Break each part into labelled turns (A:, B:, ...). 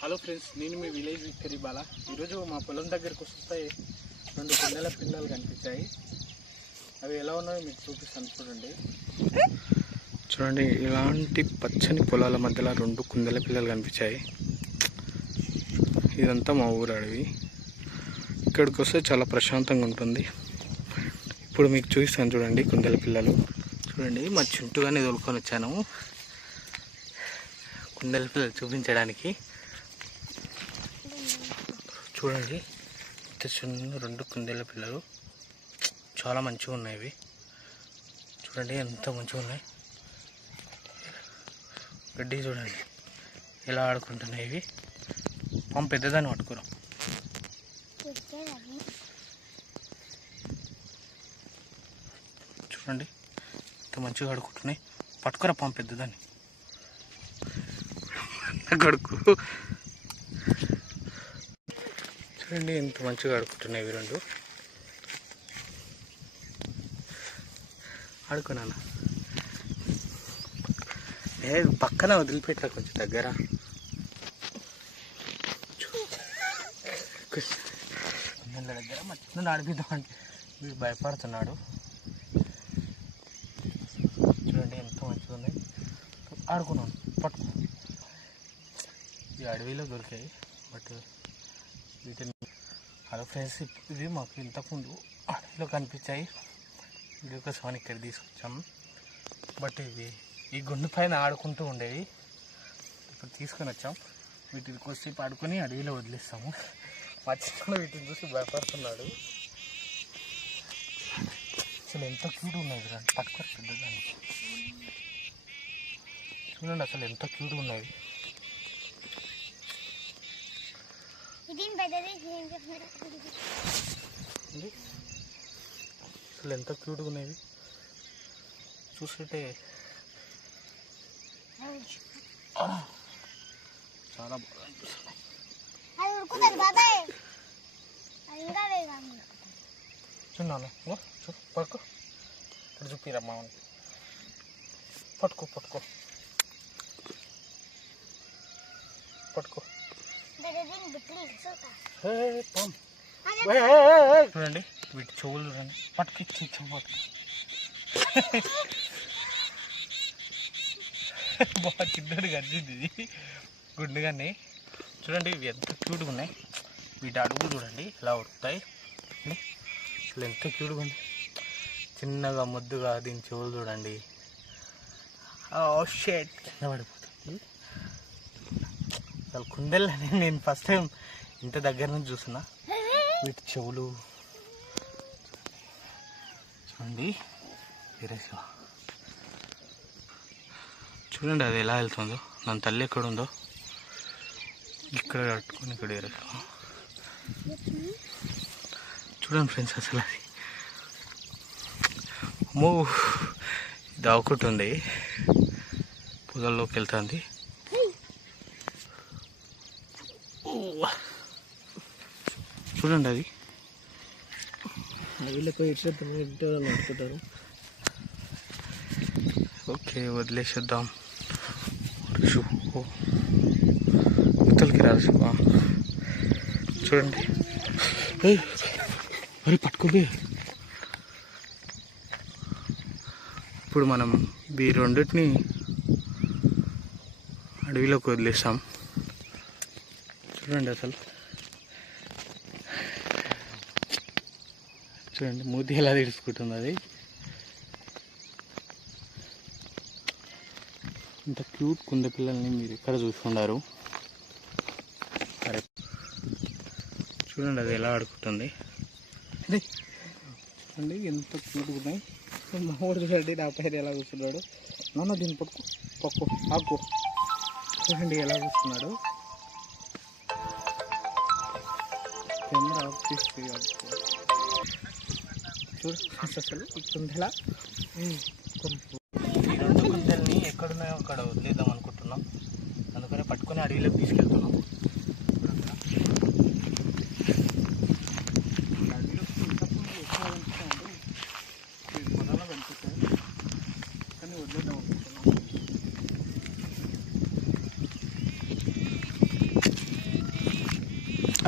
A: Hello friends నేను మీ village victory బాల. ఈరోజు మా పొలం దగ్గరకు వస్తే రెండు పిల్లల పిల్లలు కనిపించాయి. అవి ఎలా ఉన్నాయో మీకు చూపిస్తాను చూడండి. చూడండి ఇలాంటి పచ్చని పొలాల మధ్యలో రెండు కుందల పిల్లలు కనిపించాయి. ఇదంతా మా ఊరు అడవి. ఇక్కడికి వస్తే చాలా ప్రశాంతంగా ఉంటుంది. ఇప్పుడు మీకు చూపిస్తాను చూడండి కుందల పిల్లలు. చూడండి మా చుంటుగానే తోలుకొని వచ్చాను. కుందల పిల్లలు చూపించడానికి. చూడండి. ఇంత చిన్న రెండు కుందేల పిల్లలు. చాలా మంచిగా ఉన్నాయి ఇవి. చూడండి ఎంత మంచిగా ఉన్నాయి. గడ్డి చూడండి. ఎలా ఆడుకుంటున్నాయి ఇవి. పాము పెద్దదాన్ని పట్టుకురా. చూడండి. ఎంత మంచిగా ఆడుకుంటున్నాయి. పట్టుకురా పాము పెద్దదాన్ని. గడుకు చూడండి ఎంత మంచిగా ఆడుకుంటున్నాయి ఇవి రెండు. ఆడుకున్నాను ఏ పక్కన వదిలిపెట్టా కొంచెం దగ్గర. వీళ్ళ దగ్గర మధ్యలో ఆడిపిద్దామంటే వీడు భయపడుతున్నాడు. చూడండి ఎంత మంచిగా ఉన్నాయి. ఆడుకున్నాను పట్టుకో. ఈ అడవిలో దొరికాయి బట్ వీటిని హలో ఫ్రెండ్స్ ఇవి మాకు ఇంతకుముందు అడవిలో కనిపించాయి. వీడియో కోసం ఇక్కడ తీసుకొచ్చాం. బట్ ఇవి ఈ గుండు పైన ఆడుకుంటూ ఉండేవి. ఇప్పుడు తీసుకొని వచ్చాం. వీటిని కొద్దిసేపు ఆడుకొని అడవిలో వదిలేస్తాము. మా చిన్న వీటిని చూసి భయపడుతున్నాడు. అసలు ఎంత క్యూట్ ఉన్నాయి కదా పట్టుకొని పెద్దదాన్ని చూడండి అసలు ఎంత క్యూట్ ఉన్నాయి. అసలు ఎంత క్యూట్గా ఉన్నాయి చూస్తుంటే చాలా బాగా. చూడాను చూ పట్టుకో. ఇక్కడ చూపిరమ్మా పట్టుకో పట్టుకో. పట్టుకో. చూడండి వీటి చెవులు చూడండి. పట్టుకు ఇచ్చి చెవు పట్టుకు బాగా చిన్నది కనిపింది ఇది. గుండుగానే. చూడండి ఇవి ఎంత క్యూట్గా ఉన్నాయి. వీటి అడుగులు చూడండి ఎలా ఉరుకుతాయి. చూడండి. అసలు ఎంత క్యూట్గా ఉంది. చిన్నగా ముద్దుగా దీని చెవులు చూడండి. ఓ షేట్. కింద పడిపోతుంది. అసలు అని నేను ఫస్ట్ టైం ఇంత దగ్గర నుంచి చూస్తున్నా. వీటి చెవులు. చూడండి. వీరేశివ చూడండి అది ఎలా వెళ్తుందో. నా తల్లి ఎక్కడ ఉందో ఇక్కడ కట్టుకొని ఇక్కడ వీరేశివ చూడండి ఫ్రెండ్స్ అసలు అది. అమ్మో దాక్కుంటుంది పొదల్లోకి వెళ్తుంది. చూడండి అది.
B: వీళ్ళకి నడుపుకుంటారు
A: ఓకే వదిలేసేద్దాం. షూ రాదు చూడండి. మరి పట్టుకోబే ఇప్పుడు మనం ఈ రెండింటిని అడవిలోకి వదిలేస్తాం చూడండి అసలు. చూడండి మూతి ఎలా తీసుకుంటుంది అది. ఇంత క్యూట్ కుంద పిల్లల్ని మీరు ఇక్కడ చూసుకున్నారు సరే చూడండి అది ఎలా ఆడుకుంటుంది. అదే చూడండి ఎంత క్యూట్గా ఉన్నాయి. మా ఊరు చూడండి నా పైన ఎలా కూర్చున్నాడు. నాన్న దీన్ని పట్టుకో పక్కు ఆకు చూడండి ఎలా కూర్చున్నాడు. కెమెరా ఆఫ్ చేసి ఆపుకో. చూడు అసలు? ఈ కుందెలా ఈ రెండు కుందెల్ని ఎక్కడున్నాయో అక్కడ వదిలేద్దాం అనుకుంటున్నాం. అందుకనే పట్టుకొని అడవిలోకి తీసుకెళ్తున్నాం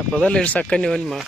B: ಆ ಪೊದಲು ನೀವನ್ ಮಾ